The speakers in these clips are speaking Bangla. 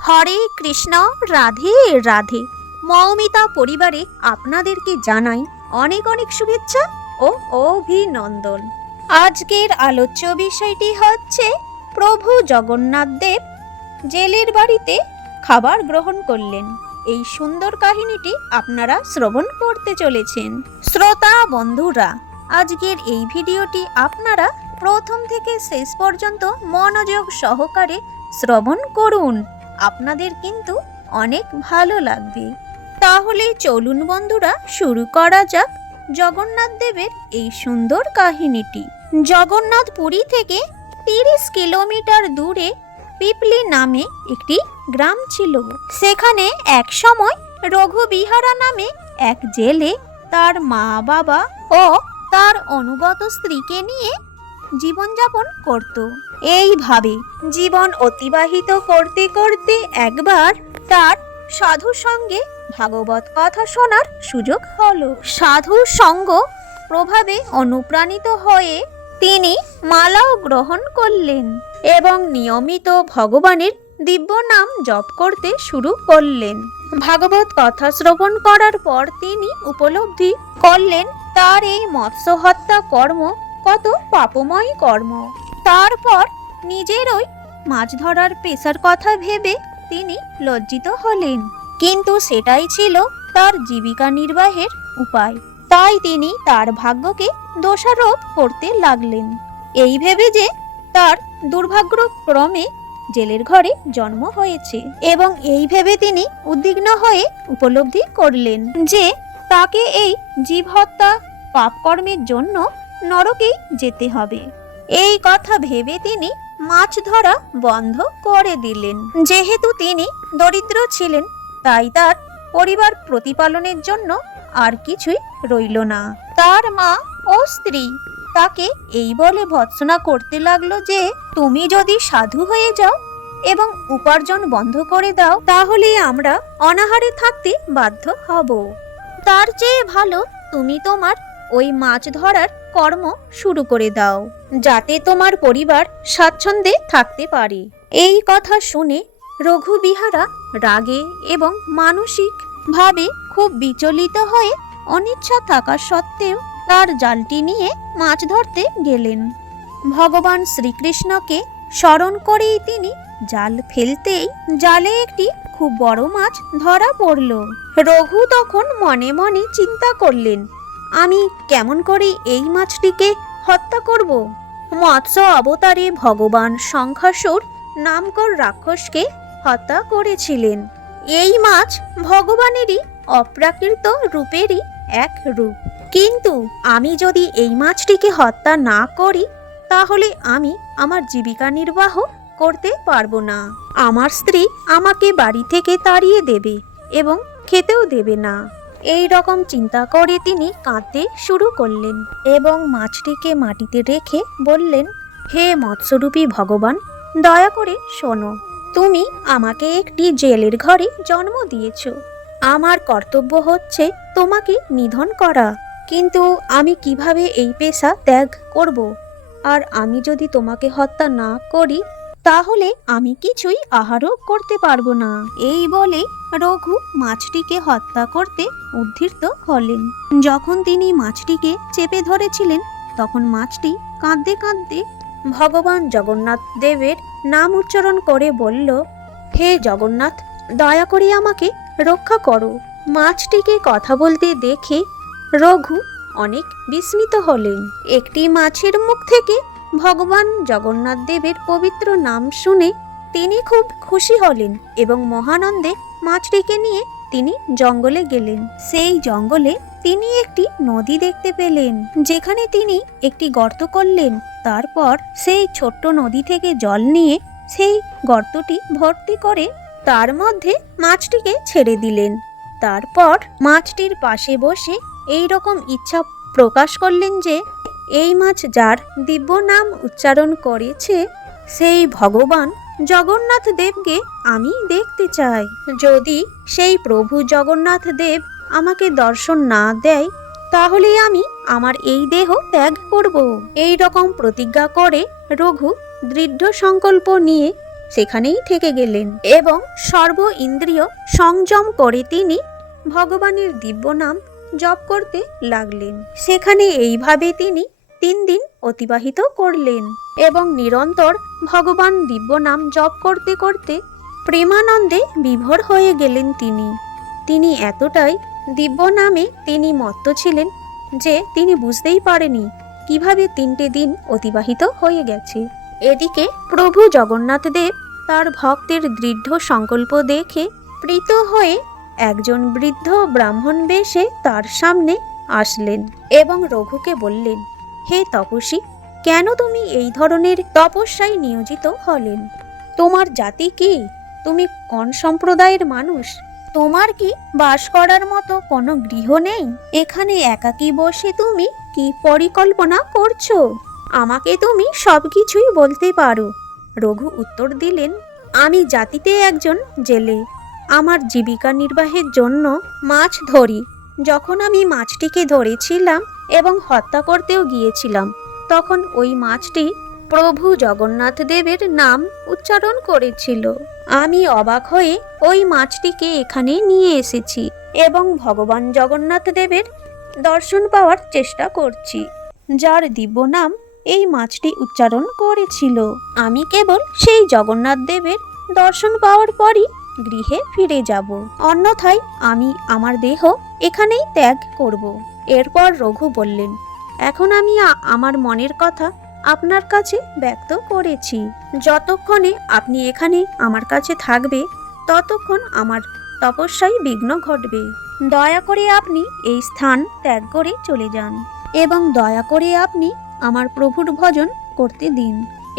হরে কৃষ্ণ, রাধে রাধে। মৌমিতা পরিবারে আপনাদেরকে জানাই অনেক অনেক শুভেচ্ছা ও অভিনন্দন। আজকের আলোচ্য বিষয়টি হচ্ছে প্রভু জগন্নাথ দেব জেলের বাড়িতে খাবার গ্রহণ করলেন। এই সুন্দর কাহিনীটি আপনারা শ্রবণ করতে চলেছেন। শ্রোতা বন্ধুরা, আজকের এই ভিডিওটি আপনারা প্রথম থেকে শেষ পর্যন্ত মনোযোগ সহকারে শ্রবণ করুন, আপনাদের কিন্তু অনেক ভালো লাগবে। তাহলে চলুন বন্ধুরা, শুরু করা যাক জগন্নাথ দেবের এই সুন্দর কাহিনীটি। জগন্নাথ পুরী থেকে 30 কিলোমিটার দূরে পিপলি নামে একটি গ্রাম ছিল। সেখানে এক সময় রঘুবিহারা নামে এক জেলে তার মা বাবা ও তার অনুগত স্ত্রীকে নিয়ে জীবনযাপন করত। এইভাবে জীবন অতিবাহিত করতে করতে একবার তার সাধুর সঙ্গে ভাগবত কথা শোনার সুযোগ হলো। সাধুর সঙ্গ প্রভাবে অনুপ্রাণিত হয়ে তিনি মালাও গ্রহণ করলেন এবং নিয়মিত ভগবানের দিব্য নাম জপ করতে শুরু করলেন। ভাগবত কথা শ্রবণ করার পর তিনি উপলব্ধি করলেন তার এই মৎস্য হত্যা কর্ম কত পাপময় কর্ম। তারপর নিজেরই মাছ ধরার পেশার কথা ভেবে তিনি লজ্জিত হলেন, কিন্তু সেটাই ছিল তার জীবিকা নির্বাহের উপায়। তাই তিনি তার ভাগ্যকে দোষারোপ করতে লাগলেন, এই ভেবে যে তার দুর্ভাগ্যক্রমে জেলের ঘরে জন্ম হয়েছে। এবং এই ভেবে তিনি উদ্বিগ্ন হয়ে উপলব্ধি করলেন যে তাকে এই জীব হত্যা পাপকর্মের জন্য নরকেই যেতে হবে। এই কথা ভেবে তিনি মাছ ধরা বন্ধ করে দিলেন। যেহেতু তিনি দরিদ্র ছিলেন, তাই তার পরিবার প্রতিপালনের জন্য আর কিছুই রইল না। তার মা ও স্ত্রী তাকে এই বলে ভৎসনা করতে লাগলো যে তুমি যদি সাধু হয়ে যাও এবং উপার্জন বন্ধ করে দাও, তাহলে আমরা অনাহারে থাকতে বাধ্য হব। তার চেয়ে ভালো তুমি তোমার ওই মাছ ধরার কর্ম শুরু করে দাও, যাতে তোমার পরিবার স্বাচ্ছন্দ্যে থাকতে পারে। এই কথা শুনে রঘুবিহারা রাগে এবং মানসিক ভাবে খুব বিচলিত হয়ে অনিচ্ছা থাকা সত্ত্বেও তার জালটি নিয়ে মাছ ধরতে গেলেন। ভগবান শ্রীকৃষ্ণকে স্মরণ করেই তিনি জাল ফেলতেই জালে একটি খুব বড় মাছ ধরা পড়ল। রঘু তখন মনে মনে চিন্তা করলেন, আমি কেমন করে এই মাছটিকে হত্যা করব? মৎস্য অবতারে ভগবান শঙ্খাসুর নামকর রাক্ষসকে হত্যা করেছিলেন। এই মাছ ভগবানেরই অপ্রাকৃত রূপেরই এক রূপ। কিন্তু আমি যদি এই মাছটিকে হত্যা না করি, তাহলে আমি আমার জীবিকা নির্বাহ করতে পারবো না। আমার স্ত্রী আমাকে বাড়ি থেকে তাড়িয়ে দেবে এবং খেতেও দেবে না। এই রকম চিন্তা করে তিনি কাঁদতে শুরু করলেন এবং মাছটিকে মাটিতে রেখে বললেন, হে মৎস্যরূপী ভগবান, দয়া করে শোনো। তুমি আমাকে একটি জেলের ঘরে জন্ম দিয়েছ। আমার কর্তব্য হচ্ছে তোমাকে নিধন করা, কিন্তু আমি কিভাবে এই পেশা ত্যাগ করব? আর আমি যদি তোমাকে হত্যা না করি, তাহলে আমি কিছুই আহারও করতে পারবো না। এই বলে রঘু মাছটিকে হত্যা করতে উদ্যত হলেন। যখন তিনি মাছটিকে চেপে ধরেছিলেন, তখন মাছটি কাঁদতে কাঁদতে ভগবান জগন্নাথ দেবের নাম উচ্চারণ করে বলল, হে জগন্নাথ, দয়া করে আমাকে রক্ষা করো। মাছটিকে কথা বলতে দেখে রঘু অনেক বিস্মিত হলেন। একটি মাছের মুখ থেকে ভগবান জগন্নাথ দেবের পবিত্র নাম শুনে তিনি খুব খুশি হলেন এবং মহানন্দে মাছটিকে নিয়ে তিনি জঙ্গলে গেলেন। সেই জঙ্গলে তিনি একটি নদী দেখতে পেলেন, যেখানে তিনি একটি গর্ত করলেন। তারপর সেই ছোট্ট নদী থেকে জল নিয়ে সেই গর্তটি ভর্তি করে তার মধ্যে মাছটিকে ছেড়ে দিলেন। তারপর মাছটির পাশে বসে এই রকম ইচ্ছা প্রকাশ করলেন যে এই মাছ যার দিব্য নাম উচ্চারণ করেছে, সেই ভগবান জগন্নাথ দেবকে আমি দেখতে চাই। যদি সেই প্রভু জগন্নাথ দেব আমাকে দর্শন না দেয়, তাহলে আমি আমার এই দেহ ত্যাগ করব। এই রকম প্রতিজ্ঞা করে রঘু দৃঢ় সংকল্প নিয়ে সেখানেই থেকে গেলেন এবং সর্ব ইন্দ্রিয় সংযম করে তিনি ভগবানের দিব্য নাম জপ করতে লাগলেন। সেখানে এইভাবে তিনি 3 দিন অতিবাহিত করলেন এবং নিরন্তর ভগবান দিব্য নাম জপ করতে করতে প্রেমানন্দে বিভোর হয়ে গেলেন। তিনি এতটাই দিব্য নামে তিনি মত্ত ছিলেন যে তিনি বুঝতেই পারেনি কিভাবে 3টে দিন অতিবাহিত হয়ে গেছে। এদিকে প্রভু জগন্নাথ দেব তার ভক্তের দৃঢ় সংকল্প দেখে প্রীত হয়ে একজন বৃদ্ধ ব্রাহ্মণ বেশে তার সামনে আসলেন এবং রঘুকে বললেন, হে তপস্বী, কেন তুমি এই ধরনের তপস্যায় নিয়োজিত হলেন? তোমার জাতি কি? তুমি কোন সম্প্রদায়ের মানুষ? তোমার কি বাস করার মতো কোনো গৃহ নেই? এখানে একাকী বসে তুমি কি পরিকল্পনা করছো? আমাকে তুমি সবকিছুই বলতে পারো। রঘু উত্তর দিলেন, আমি জাতিতে একজন জেলে। আমার জীবিকা নির্বাহের জন্য মাছ ধরি। যখন আমি মাছটিকে ধরেছিলাম এবং হত্যা করতেও গিয়েছিলাম, তখন ওই মাছটি প্রভু জগন্নাথ দেবের নাম উচ্চারণ করেছিল। আমি অবাক হয়ে ওই মাছটিকে এখানে নিয়ে এসেছি এবং ভগবান জগন্নাথ দেবের দর্শন পাওয়ার চেষ্টা করছি, যার দিব্য নাম এই মাছটি উচ্চারণ করেছিল। আমি কেবল সেই জগন্নাথ দেবের দর্শন পাওয়ার পরই গৃহে ফিরে যাব, অন্যথায় আমি আমার দেহ এখানেই ত্যাগ করব। এরপর রঘু বললেন, এখন আমি আমার মনের কথা আপনার কাছে ব্যক্ত করেছি। যতক্ষণে আপনি এখানে আমার কাছে থাকবে, ততক্ষণ আমার তপস্যায় বিঘ্ন ঘটবে। দয়া করে আপনি এই স্থান ত্যাগ করে চলে যান এবং দয়া করে আপনি আমার প্রভুর ভজন করতে দিন।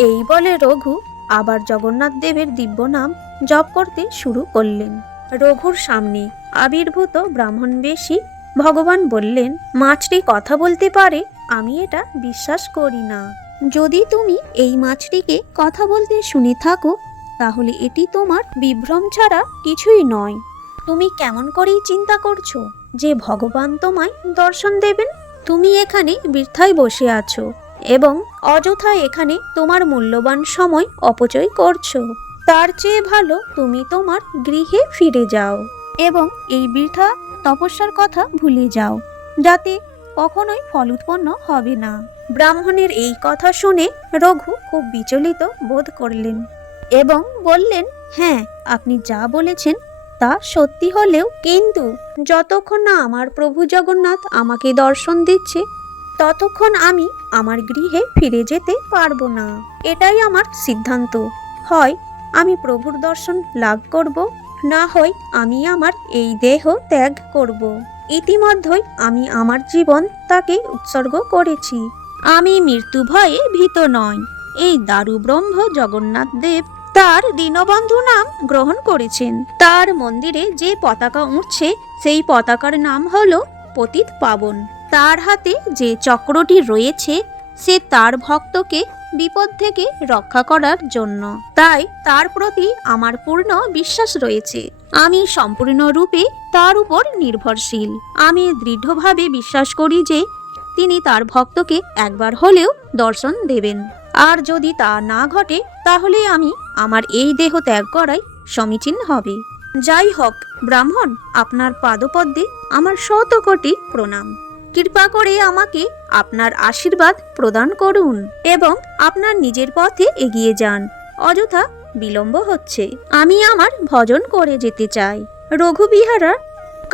এই বলে রঘু আবার জগন্নাথ দেবের দিব্য নাম জপ করতে শুরু করলেন। রঘুর সামনে আবির্ভূত ব্রাহ্মণ বেশী ভগবান বললেন, মাছটি কথা বলতে পারে, আমি এটা বিশ্বাস করি না। যদি তুমি এই মাছটিকে কথা বলতে শুনে থাকো, তাহলে এটি তোমার বিভ্রম ছাড়া কিছুই নয়। তুমি কেমন করেই চিন্তা করছো যে ভগবান তোমায় দর্শন দেবেন? তুমি এখানে বৃথায় বসে আছো এবং অযথা এখানে তোমার মূল্যবান সময় অপচয় করছো। তার চেয়ে ভালো তুমি তোমার গৃহে ফিরে যাও এবং এই বৃথা তপস্যার কথা ভুলে যাও, যাতে কখনোই ফল উৎপন্ন হবে না। ব্রাহ্মণের এই কথা শুনে রঘু খুব বিচলিত বোধ করলেন এবং বললেন, হ্যাঁ, আপনি যা বলেছেন তা সত্যি হলেও কিন্তু যতক্ষণ না আমার প্রভু জগন্নাথ আমাকে দর্শন দিচ্ছে, ততক্ষণ আমি আমার গৃহে ফিরে যেতে পারবো না। এটাই আমার সিদ্ধান্ত। হয় আমি প্রভুর দর্শন লাভ করব, না হয় আমি আমার এই দেহ ত্যাগ করব। ইতিমধ্যেই আমি আমার জীবন তাকে উৎসর্গ করেছি। আমি মৃত্যু ভয়ে ভীত নই। এই দারু ব্রহ্ম জগন্নাথ দেব তার দীনবন্ধু নাম গ্রহণ করেছেন। তার মন্দিরে যে পতাকা উঠছে সেই পতাকার নাম হলো পতিত পাবন। তার হাতে যে চক্রটি রয়েছে সে তার ভক্তকে বিপদ থেকে রক্ষা করার জন্য। তাই তার প্রতি আমার পূর্ণ বিশ্বাস রয়েছে। আমি সম্পূর্ণরূপে তার উপর নির্ভরশীল। আমি দৃঢ়ভাবে বিশ্বাস করি যে তিনি তার ভক্তকে একবার হলেও দর্শন দেবেন। আর যদি তা না ঘটে, তাহলে আমি আমার এই দেহ ত্যাগ করাই সমীচীন হবে। যাই হোক ব্রাহ্মণ, আপনার পাদপদ্মে আমার শতকোটি প্রণাম। কৃপা করে আমাকে আপনার আশীর্বাদ প্রদান করুন এবং আপনার নিজের পথে এগিয়ে যান। অযথা বিলম্ব হচ্ছে, আমি আমার ভজন করে যেতে চাই। রঘুবিহারার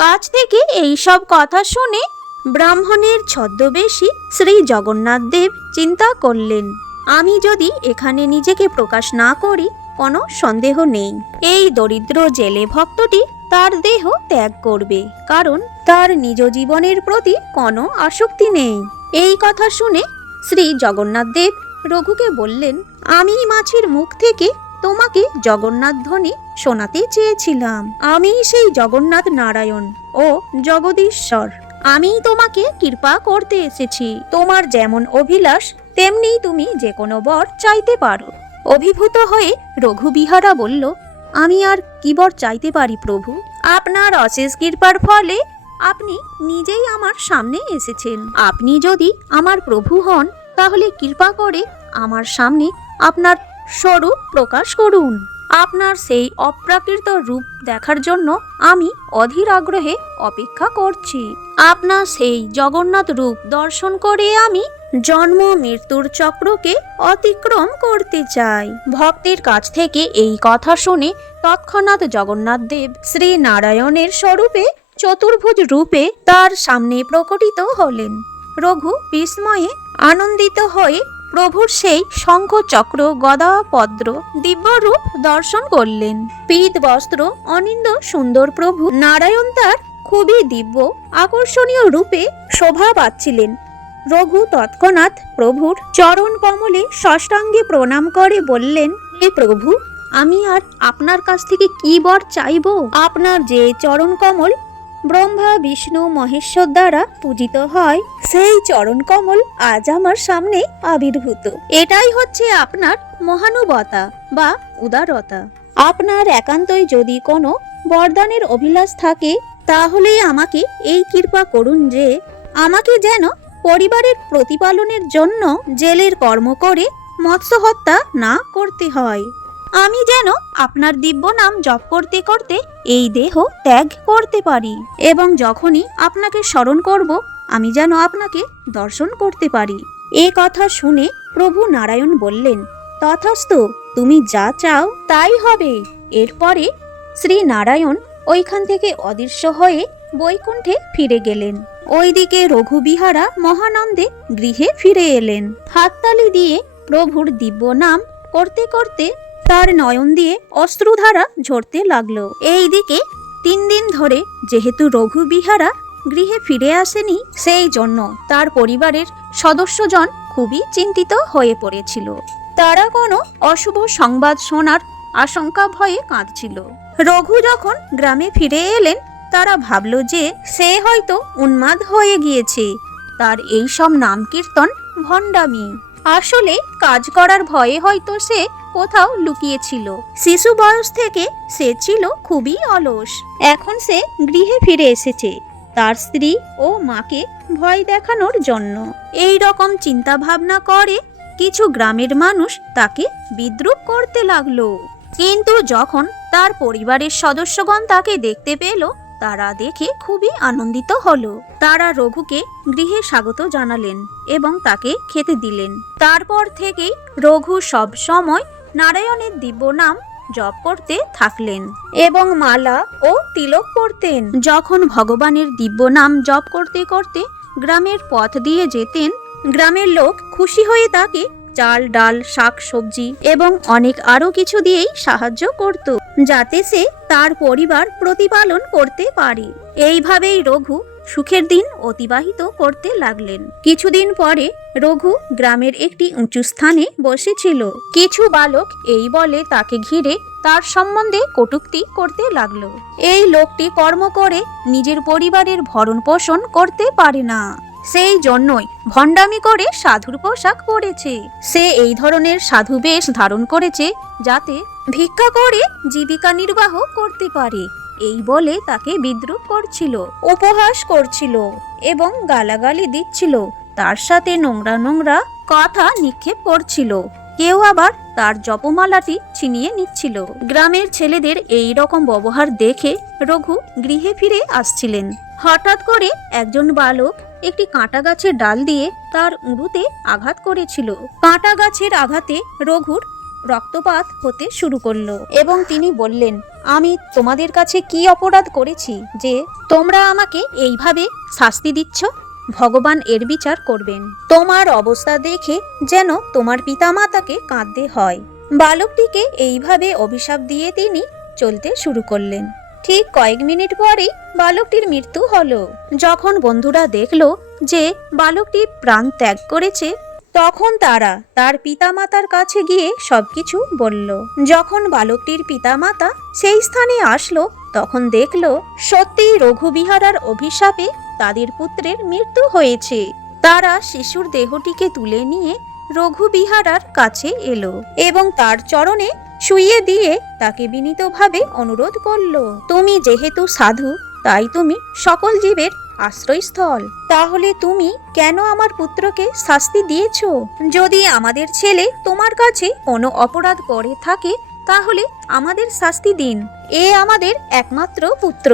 কাছ থেকে এই সব কথা শুনে ব্রাহ্মণের ছদ্মবেশী শ্রী জগন্নাথ দেব চিন্তা করলেন, আমি যদি এখানে নিজেকে প্রকাশ না করি, কোনো সন্দেহ নেই এই দরিদ্র জেলে ভক্তটি তার দেহ ত্যাগ করবে, কারণ তার নিজ জীবনের প্রতি কোনো আসক্তি নেই। এই কথা শুনে শ্রী জগন্নাথ দেব রঘুকে বললেন, আমি মাছের মুখ থেকে তোমাকে জগন্নাথ ধ্বনি শোনাতে চেয়েছিলাম। আমি সেই জগন্নাথ নারায়ণ ও জগদীশ্বর। আমি তোমাকে কৃপা করতে এসেছি। তোমার যেমন অভিলাষ তেমনি তুমি যে কোনো বর চাইতে পারো। অভিভূত হয়ে রঘুবিহারা বলল, আমি আর কি বর চাইতে পারি প্রভু? আপনার অশেষ কৃপার ফলে আপনি নিজেই আমার সামনে এসেছেন। আপনি যদি আমার প্রভু হন, তাহলে কৃপা করে আমার সামনে আপনার স্বরূপ প্রকাশ করুন। আপনার সেই অপ্রাকৃত রূপ দেখার জন্য আমি অধীর আগ্রহে অপেক্ষা করছি। আপনার সেই জগন্নাথ রূপ দর্শন করে আমি জন্ম মৃত্যুর চক্রকে অতিক্রম করতে চাই। ভক্তের কাছ থেকে এই কথা শুনে তৎক্ষণাৎ জগন্নাথ দেব শ্রী নারায়ণের স্বরূপে চতুর্ভুজ রূপে তার সামনে প্রকটিত হলেন। রঘু বিস্ময়ে আনন্দিত হয়ে প্রভুর সেই শঙ্খ চক্র গদা পদ্র দিব্যরূপ দর্শন করলেন। পীত বস্ত্র অনিন্দ সুন্দর প্রভু নারায়ণ তার খুবই দিব্য আকর্ষণীয় রূপে শোভা পাচ্ছিলেন। রঘু তৎক্ষণাৎ প্রভুর চরণ কমলে ষষ্ঠাঙ্গে প্রণাম করে বললেন, হে প্রভু, আমি আর আপনার কাছ থেকে কি বর চাইব? আপনার যে চরণ কমল ব্রহ্মা বিষ্ণু মহেশ্বর দ্বারা পূজিত হয়, সেই চরণ কমল আজ আমার সামনে আবির্ভূত। এটাই হচ্ছে আপনার মহানুভবতা বা উদারতা। আপনার একান্তই যদি কোনো বরদানের অভিলাষ থাকে, তাহলেই আমাকে এই কৃপা করুন যে আমাকে যেন পরিবারের প্রতিপালনের জন্য জেলের কর্ম করে মৎস্য হত্যা না করতে হয়। আমি যেন আপনার দিব্য নাম জপ করতে করতে এই দেহ ত্যাগ করতে পারি, এবং যখনই আপনাকে স্মরণ করব আমি যেন আপনাকে দর্শন করতে পারি। এ কথা শুনে প্রভু নারায়ণ বললেন, তথাস্তু, তুমি যা চাও তাই হবে। এরপরে শ্রী নারায়ণ ওইখান থেকে অদৃশ্য হয়ে বৈকুণ্ঠে ফিরে গেলেন। ওইদিকে রঘুবিহারা মহানন্দে গৃহে ফিরে এলেন। হাততালি দিয়ে প্রভুর দিব্য নাম করতে করতে তার নয়ন দিয়ে অশ্রুধারা ঝরতে লাগলো। এইদিকে 3 দিন ধরে যেহেতু রঘুবিহারা গৃহে ফিরে আসেনি, সেই জন্য তার পরিবারের সদস্যজন খুবই চিন্তিত হয়ে পড়েছিল। তারা কোনো অশুভ সংবাদ শোনার আশঙ্কা ভয়ে কাঁদছিল। রঘু যখন গ্রামে ফিরে এলেন, তারা ভাবল যে সে হয়তো উন্মাদ হয়ে গিয়েছে। তার এই সব নাম কীর্তন ভণ্ডামি। আসলে কাজ করার ভয়ে হয়তো সে কোথাও লুকিয়েছিল। শিশু বয়স থেকে সে ছিল খুবই অলস। এখন সে গৃহে ফিরে এসেছে তার স্ত্রী ও মাকে ভয় দেখানোর জন্য। এই রকম চিন্তা ভাবনা করে কিছু গ্রামের মানুষ তাকে বিদ্রূপ করতে লাগলো। কিন্তু যখন তার পরিবারের সদস্যগণ তাকে দেখতে পেল, তারা দেখে খুবই আনন্দিত হলো। তারা রঘুকে গৃহে স্বাগত জানালেন এবং তাকে খেতে দিলেন। তারপর থেকেই রঘু সব সময় নারায়ণের দিব্য নাম জপ করতে থাকলেন এবং মালা ও তিলক পরতেন। যখন ভগবানের দিব্য নাম জপ করতে করতে গ্রামের পথ দিয়ে যেতেন, গ্রামের লোক খুশি হয়ে তাকে চাল, ডাল, শাক সবজি এবং অনেক আরো কিছু দিয়েই সাহায্য করত, যাতে সে তার পরিবার প্রতিপালন করতে পারে। এইভাবেই রঘু সুখের দিন অতিবাহিত করতে লাগলেন। কিছুদিন পরে রঘু গ্রামের একটি উঁচু স্থানে বসেছিল। কিছু বালক এই বলে তাকে ঘিরে তার সম্বন্ধে কটূক্তি করতে লাগলো। এই লোকটি কর্ম করে নিজের পরিবারের ভরণ পোষণ করতে পারে না, সেই জন্যই ভণ্ডামি করে সাধুর পোশাক পরেছে। সে এই ধরনের সাধু বেশ ধারণ করেছে যাতে ভিক্ষা করে জীবিকা নির্বাহ করতে পারে। এই বলে তাকে বিদ্রূপ করছিল, উপহাস করছিল এবং গালাগালি দিচ্ছিল। তার সাথে নোংরা নোংরা কথা নিক্ষেপ করছিল। কেউ আবার তার জপমালাটি ছিনিয়ে নিচ্ছিল। গ্রামের ছেলেদের এই রকম ব্যবহার দেখে রঘু গৃহে ফিরে আসছিলেন। হঠাৎ করে একজন বালক একটি কাঁটা গাছের ডাল দিয়ে তার উঁড়ুতে আঘাত করেছিল। কাঁটা গাছের আঘাতে রঘুর রক্তপাত হতে শুরু করলো এবং তিনি বললেন, আমি তোমাদের কাছে কি অপরাধ করেছি যে তোমরা আমাকে এইভাবে শাস্তি দিচ্ছ? ভগবান এর বিচার করবেন। তোমার অবস্থা দেখে যেন তোমার পিতামাতাকে কাঁদতে হয়। বালকটিকে এইভাবে অভিশাপ দিয়ে তিনি চলতে শুরু করলেন। ঠিক কয়েক মিনিট পরেই বালকটির মৃত্যু হলো। যখন বন্ধুরা দেখলো যে বালকটি প্রাণ ত্যাগ করেছে, তখন তারা তার পিতামাতার কাছে গিয়ে সবকিছু বলল। যখন বালকটির পিতামাতা সেই স্থানে আসলো, তখন দেখলো সত্যিই রঘুবিহারার অভিশাপে তাদের পুত্রের মৃত্যু হয়েছে। তারা শিশুর দেহটিকে তুলে নিয়ে রঘুবিহারার কাছে এলো এবং তার চরণে শুইয়ে দিয়ে তাকে বিনীতভাবে অনুরোধ করলো, তুমি যেহেতু সাধু, তাই তুমি সকল জীবের আশ্রয়স্থল। তাহলে তুমি কেন আমার পুত্রকে শাস্তি দিয়েছ? যদি আমাদের ছেলে তোমার কাছে কোনো অপরাধ করে থাকে তাহলে আমাদের শাস্তি দিন। এ আমাদের একমাত্র পুত্র,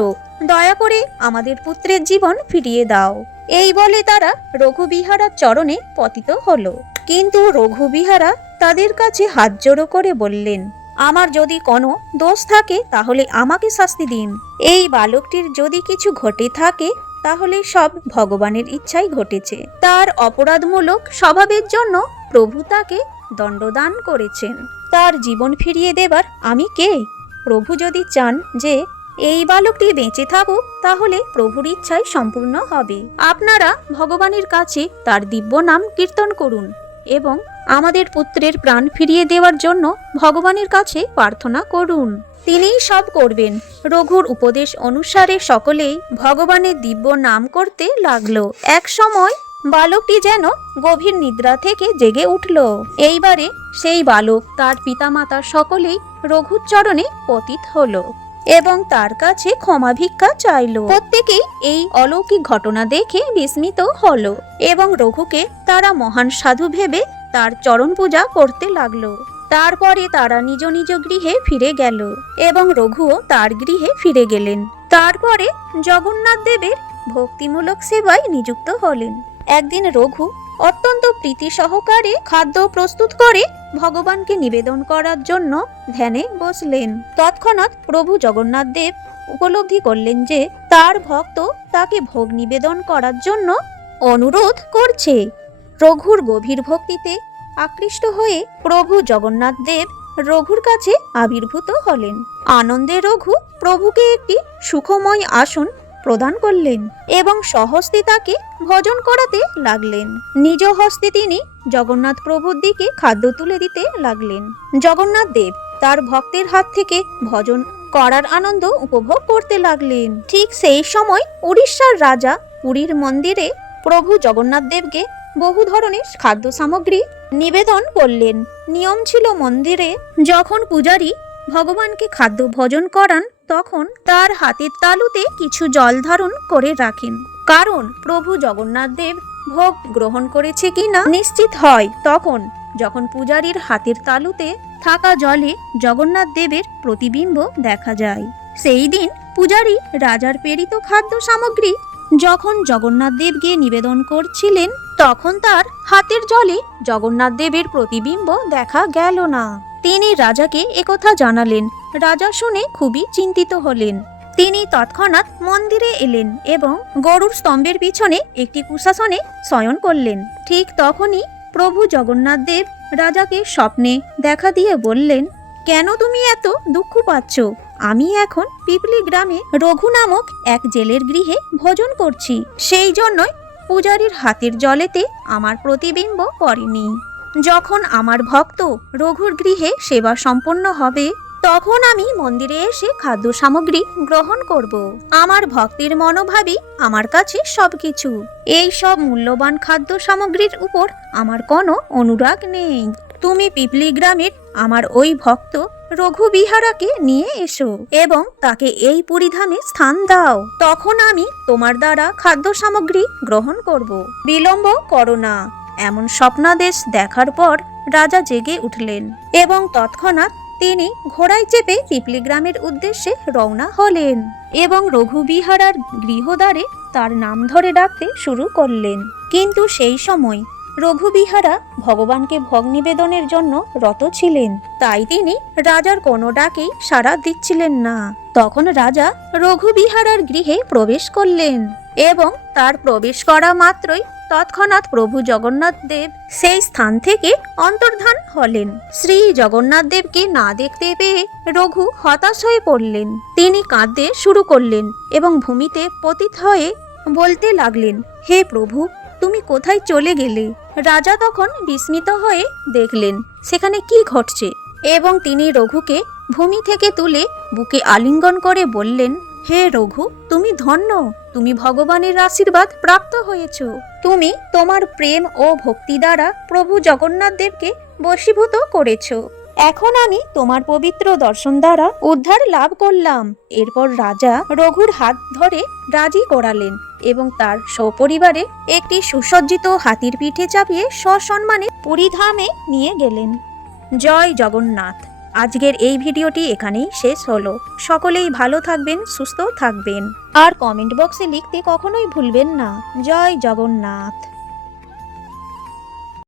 দয়া করে আমাদের পুত্রের জীবন ফিরিয়ে দাও। এই বলে তারা রঘুবিহারার চরণে পতিত হলো। কিন্তু রঘুবিহারা তাদের কাছে হাত জোড়ো করে বললেন, আমার যদি কোনো দোষ থাকে তাহলে আমাকে শাস্তি দিন। এই বালকটির যদি কিছু ঘটে থাকে তাহলে সব ভগবানের ইচ্ছাই ঘটেছে। তার অপরাধমূলক স্বভাবের জন্য প্রভু তাকে দণ্ডদান করেছেন। তার জীবন ফিরিয়ে দেবার আমি কে? প্রভু যদি চান যে এই বালকটি বেঁচে থাকুক তাহলে প্রভুর ইচ্ছাই সম্পূর্ণ হবে। আপনারা ভগবানের কাছে তার দিব্য নাম কীর্তন করুন এবং আমাদের পুত্রের প্রাণ ফিরিয়ে দেওয়ার জন্য ভগবানের কাছে প্রার্থনা করুন, তিনিই সব করবেন। রঘুর উপদেশ অনুসারে সকলেই ভগবানের দিব্য নাম করতে লাগলো। এক সময় বালকটি যেন গভীর নিদ্রা থেকে জেগে উঠল। এইবারে সেই বালক তার পিতামাতা সকলেই রঘুর চরণে পতিত হলো এবং তার কাছে ক্ষমা ভিক্ষা চাইল। প্রত্যেকেই এই অলৌকিক ঘটনা দেখে বিস্মিত হলো এবং রঘুকে তারা মহান সাধু ভেবে তার চরণ পূজা করতে লাগলো। তারপরে তারা নিজ নিজ গৃহে ফিরে গেল এবং রঘুও তার গৃহে ফিরে গেলেন। তারপরে জগন্নাথ দেবের ভক্তিমূলক সেবায় নিযুক্ত হলেন। একদিন রঘু অত্যন্ত প্রীতি সহকারে খাদ্য প্রস্তুত করে ভগবানকে নিবেদন করার জন্য ধ্যানে বসলেন। তৎক্ষণাৎ প্রভু জগন্নাথ দেব উপলব্ধি করলেন যে তার ভক্ত তাকে ভোগ নিবেদন করার জন্য অনুরোধ করছে। রঘুর গভীর ভক্তিতে আকৃষ্ট হয়ে প্রভু জগন্নাথ দেব রঘুর কাছে আবির্ভূত হলেন। আনন্দে রঘু প্রভুকে একটি সুখময় আসন প্রদান করলেন এবং স্বহস্তে তাকে ভজন করাতে লাগলেন। নিজ হস্তে তিনি জগন্নাথ প্রভুর দিকে খাদ্য তুলে দিতে লাগলেন। জগন্নাথ দেব তার ভক্তের হাত থেকে ভজন করার আনন্দ উপভোগ করতে লাগলেন। ঠিক সেই সময় উড়িষ্যার রাজা পুরীর মন্দিরে প্রভু জগন্নাথ দেবকে বহু ধরনের খাদ্য সামগ্রী নিবেদন করলেন। নিয়ম ছিল মন্দিরে যখন পূজারী ভগবানকে খাদ্য ভোজন করান তখন তার হাতের তালুতে কিছু জল ধারণ করে রাখেন, কারণ প্রভু জগন্নাথ দেব ভোগ গ্রহণ করেছে কিনা নিশ্চিত হয়। তখন যখন পূজারীর হাতের তালুতে থাকা জলে জগন্নাথ দেবের প্রতিবিম্ব দেখা যায়। সেই দিন পূজারী রাজার প্রেরিত খাদ্য সামগ্রী যখন জগন্নাথ দেবকে নিবেদন করছিলেন তখন তার হাতের জলে জগন্নাথ দেবের প্রতিবিম্ব দেখা গেল না। তিনি রাজাকে একথা জানালেন। রাজা শুনে খুবই চিন্তিত হলেন। তিনি তৎক্ষণাৎ মন্দিরে এলেন এবং গরুর স্তম্ভের পিছনে একটি কুশাসনে শয়ন করলেন। ঠিক তখনই প্রভু জগন্নাথ দেব রাজাকে স্বপ্নে দেখা দিয়ে বললেন, কেন তুমি এত দুঃখ পাচ্ছ? আমি এখন পিপলি গ্রামে রঘু নামক এক জেলের গৃহে ভোজন করছি, সেই জন্যই পূজারীর হাতের জলেতে আমার প্রতিবিম্ব পড়েনি। যখন আমার ভক্ত রঘুর গৃহে সেবা সম্পন্ন হবে তখন আমি মন্দিরে এসে খাদ্য সামগ্রী গ্রহণ করব। আমার ভক্তের মনোভাবই আমার কাছে সবকিছু। এই সব মূল্যবান খাদ্য সামগ্রীর উপর আমার কোনো অনুরাগ নেই। তুমি পিপলি গ্রামের আমার ওই ভক্ত রঘুবিহারাকে নিয়ে এসো এবং তাকে এই পুরীধামে স্থান দাও, তখন আমি তোমার দ্বারা খাদ্য সামগ্রী গ্রহণ করব। বিলম্ব করো না। এমন স্বপ্নাদেশ দেখার পর রাজা জেগে উঠলেন এবং তৎক্ষণাৎ তিনি ঘোড়ায় চেপে পিপলি গ্রামের উদ্দেশ্যে রওনা হলেন এবং রঘুবিহারার গৃহদ্বারে তার নাম ধরে ডাকতে শুরু করলেন। কিন্তু সেই সময় রঘুবিহারা ভগবানকে ভোগ নিবেদনের জন্য রত ছিলেন, তাই তিনি রাজার কোনো ডাকেই সাড়া দিচ্ছিলেন না। তখন রাজা রঘুবিহারার গৃহে প্রবেশ করলেন এবং তার প্রবেশ করা মাত্রই তৎক্ষণাৎ প্রভু জগন্নাথ দেব সেই স্থান থেকে অন্তর্ধান হলেন। শ্রী জগন্নাথ দেবকে না দেখতে পেয়ে রঘু হতাশ হয়ে পড়লেন। তিনি কাঁদতে শুরু করলেন এবং ভূমিতে পতিত হয়ে বলতে লাগলেন, হে প্রভু, তুমি কোথায় চলে গেলে? রাজা তখন বিস্মিত হয়ে দেখলেন সেখানে কি ঘটছে এবং তিনি রঘুকে ভূমি থেকে তুলে বুকে আলিঙ্গন করে বললেন, হে রঘু, তুমি ধন্য, তুমি ভগবানের আশীর্বাদ প্রাপ্ত হয়েছ। তুমি তোমার প্রেম ও ভক্তি দ্বারা প্রভু জগন্নাথ দেবকে বশীভূত করেছ। এখন আমি তোমার পবিত্র দর্শন দ্বারা উদ্ধার লাভ করলাম। এরপর রাজা রঘুর হাত ধরে রাজি করালেন এবং তার সপরিবারে একটি সুসজ্জিত হাতির পিঠে চাপিয়ে সসম্মানে পুরীধামে নিয়ে গেলেন। জয় জগন্নাথ। আজকের এই ভিডিওটি এখানেই শেষ হলো। সকলেই ভালো থাকবেন, সুস্থ থাকবেন আর কমেন্ট বক্সে লিখতে কখনোই ভুলবেন না। জয় জগন্নাথ।